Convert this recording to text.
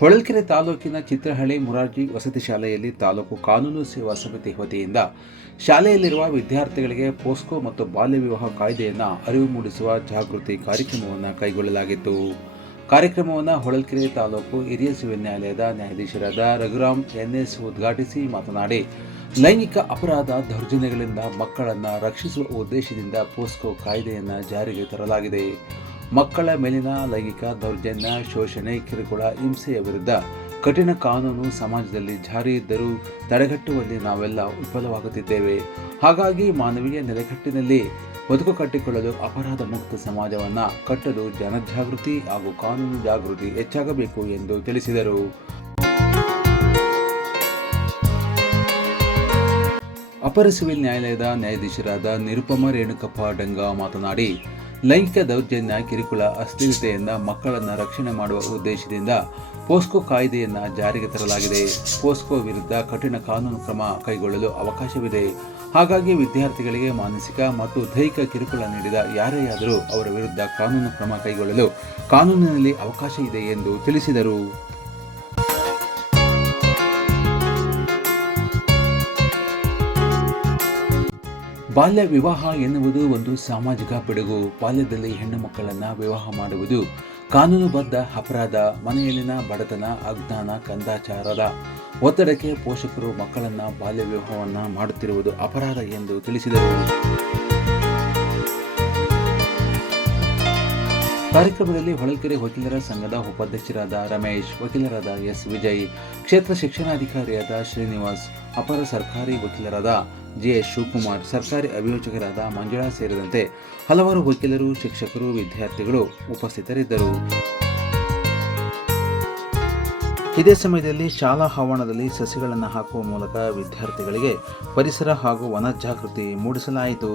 ಹೊಳಲ್ಕೆರೆ ತಾಲೂಕಿನ ಚಿತ್ರಹಳ್ಳಿ ಮುರಾರ್ಜಿ ವಸತಿ ಶಾಲೆಯಲ್ಲಿ ತಾಲೂಕು ಕಾನೂನು ಸೇವಾ ಸಮಿತಿ ವತಿಯಿಂದ ಶಾಲೆಯಲ್ಲಿರುವ ವಿದ್ಯಾರ್ಥಿಗಳಿಗೆ ಪೋಸ್ಕೋ ಮತ್ತು ಬಾಲ್ಯ ವಿವಾಹ ಕಾಯ್ದೆಯನ್ನು ಅರಿವು ಮೂಡಿಸುವ ಜಾಗೃತಿ ಕಾರ್ಯಕ್ರಮವನ್ನು ಕೈಗೊಳ್ಳಲಾಗಿತ್ತು. ಕಾರ್ಯಕ್ರಮವನ್ನು ಹೊಳಲ್ಕೆರೆ ತಾಲೂಕು ಹಿರಿಯ ಸಿವಿಲ್ ನ್ಯಾಯಾಲಯದ ನ್ಯಾಯಾಧೀಶರಾದ ರಘುರಾಮ್ ಎನ್ಎಸ್ ಉದ್ಘಾಟಿಸಿ ಮಾತನಾಡಿ, ಲೈಂಗಿಕ ಅಪರಾಧ ದೌರ್ಜನ್ಯಗಳಿಂದ ಮಕ್ಕಳನ್ನು ರಕ್ಷಿಸುವ ಉದ್ದೇಶದಿಂದ ಪೋಸ್ಕೋ ಕಾಯ್ದೆಯನ್ನು ಜಾರಿಗೆ ತರಲಾಗಿದೆ. ಮಕ್ಕಳ ಮೇಲಿನ ಲೈಂಗಿಕ ದೌರ್ಜನ್ಯ, ಶೋಷಣೆ, ಕಿರುಕುಳ, ಹಿಂಸೆಯ ವಿರುದ್ಧ ಕಠಿಣ ಕಾನೂನು ಸಮಾಜದಲ್ಲಿ ಜಾರಿ ಇದ್ದರೂ ತಡೆಗಟ್ಟುವಲ್ಲಿ ನಾವೆಲ್ಲ ವಿಫಲವಾಗುತ್ತಿದ್ದೇವೆ. ಹಾಗಾಗಿ ಮಾನವೀಯ ನೆಲೆಗಟ್ಟಿನಲ್ಲಿ ಬದುಕು ಕಟ್ಟಿಕೊಳ್ಳಲು ಅಪರಾಧ ಮುಕ್ತ ಸಮಾಜವನ್ನು ಕಟ್ಟಲು ಜನಜಾಗೃತಿ ಹಾಗೂ ಕಾನೂನು ಜಾಗೃತಿ ಹೆಚ್ಚಾಗಬೇಕು ಎಂದು ತಿಳಿಸಿದರು. ಅಪರ ಸಿವಿಲ್ ನ್ಯಾಯಾಲಯದ ನ್ಯಾಯಾಧೀಶರಾದ ನಿರುಪಮ ರೇಣುಕಪ್ಪ ಡಂಗ ಮಾತನಾಡಿ ಲೈಂಗಿಕ ದೌರ್ಜನ್ಯ, ಕಿರುಕುಳ, ಅಶ್ಲೀಲತೆಯಿಂದ ಮಕ್ಕಳನ್ನು ರಕ್ಷಣೆ ಮಾಡುವ ಉದ್ದೇಶದಿಂದ ಪೋಸ್ಕೋ ಕಾಯ್ದೆಯನ್ನು ಜಾರಿಗೆ ತರಲಾಗಿದೆ. ಪೋಸ್ಕೋ ವಿರುದ್ಧ ಕಠಿಣ ಕಾನೂನು ಕ್ರಮ ಕೈಗೊಳ್ಳಲು ಅವಕಾಶವಿದೆ. ಹಾಗಾಗಿ ವಿದ್ಯಾರ್ಥಿಗಳಿಗೆ ಮಾನಸಿಕ ಮತ್ತು ದೈಹಿಕ ಕಿರುಕುಳ ನೀಡಿದ ಯಾರೇ ಆದರೂ ಅವರ ವಿರುದ್ಧ ಕಾನೂನು ಕ್ರಮ ಕೈಗೊಳ್ಳಲು ಕಾನೂನಿನಲ್ಲಿ ಅವಕಾಶ ಇದೆ ಎಂದು ತಿಳಿಸಿದರು. ಬಾಲ್ಯ ವಿವಾಹ ಎನ್ನುವುದು ಒಂದು ಸಾಮಾಜಿಕ ಪಿಡುಗು. ಬಾಲ್ಯದಲ್ಲಿ ಹೆಣ್ಣು ಮಕ್ಕಳನ್ನು ವಿವಾಹ ಮಾಡುವುದು ಕಾನೂನುಬದ್ಧ ಅಪರಾಧ, ಮನೆಯಲ್ಲಿನ ಬಡತನ, ಅಜ್ಞಾನ, ಕಂದಾಚಾರದ ಒತ್ತಡಕ್ಕೆ ಪೋಷಕರು ಮಕ್ಕಳನ್ನು ಬಾಲ್ಯ ವಿವಾಹವನ್ನು ಮಾಡುತ್ತಿರುವುದು ಅಪರಾಧ ಎಂದು ತಿಳಿಸಿದರು. ಕಾರ್ಯಕ್ರಮದಲ್ಲಿ ಹೊಳಲ್ಕೆರೆ ವಕೀಲರ ಸಂಘದ ಉಪಾಧ್ಯಕ್ಷರಾದ ರಮೇಶ್, ವಕೀಲರಾದ ಎಸ್. ವಿಜಯ್, ಕ್ಷೇತ್ರ ಶಿಕ್ಷಣಾಧಿಕಾರಿಯಾದ ಶ್ರೀನಿವಾಸ್, ಅಪರ ಸರ್ಕಾರಿ ವಕೀಲರಾದ ಜೆಎಸ್ ಶಿವಕುಮಾರ್ ಸರ್ಕಾರಿ ಅಭಿಯೋಜಕರಾದ ಮಂಜುಳಾ ಸೇರಿದಂತೆ ಹಲವಾರು ವಕೀಲರು, ಶಿಕ್ಷಕರು, ವಿದ್ಯಾರ್ಥಿಗಳು ಉಪಸ್ಥಿತರಿದ್ದರು. ಇದೇ ಸಮಯದಲ್ಲಿ ಶಾಲಾ ಆವರಣದಲ್ಲಿ ಸಸಿಗಳನ್ನು ಹಾಕುವ ಮೂಲಕ ವಿದ್ಯಾರ್ಥಿಗಳಿಗೆ ಪರಿಸರ ಹಾಗೂ ವನ ಜಾಗೃತಿ ಮೂಡಿಸಲಾಯಿತು.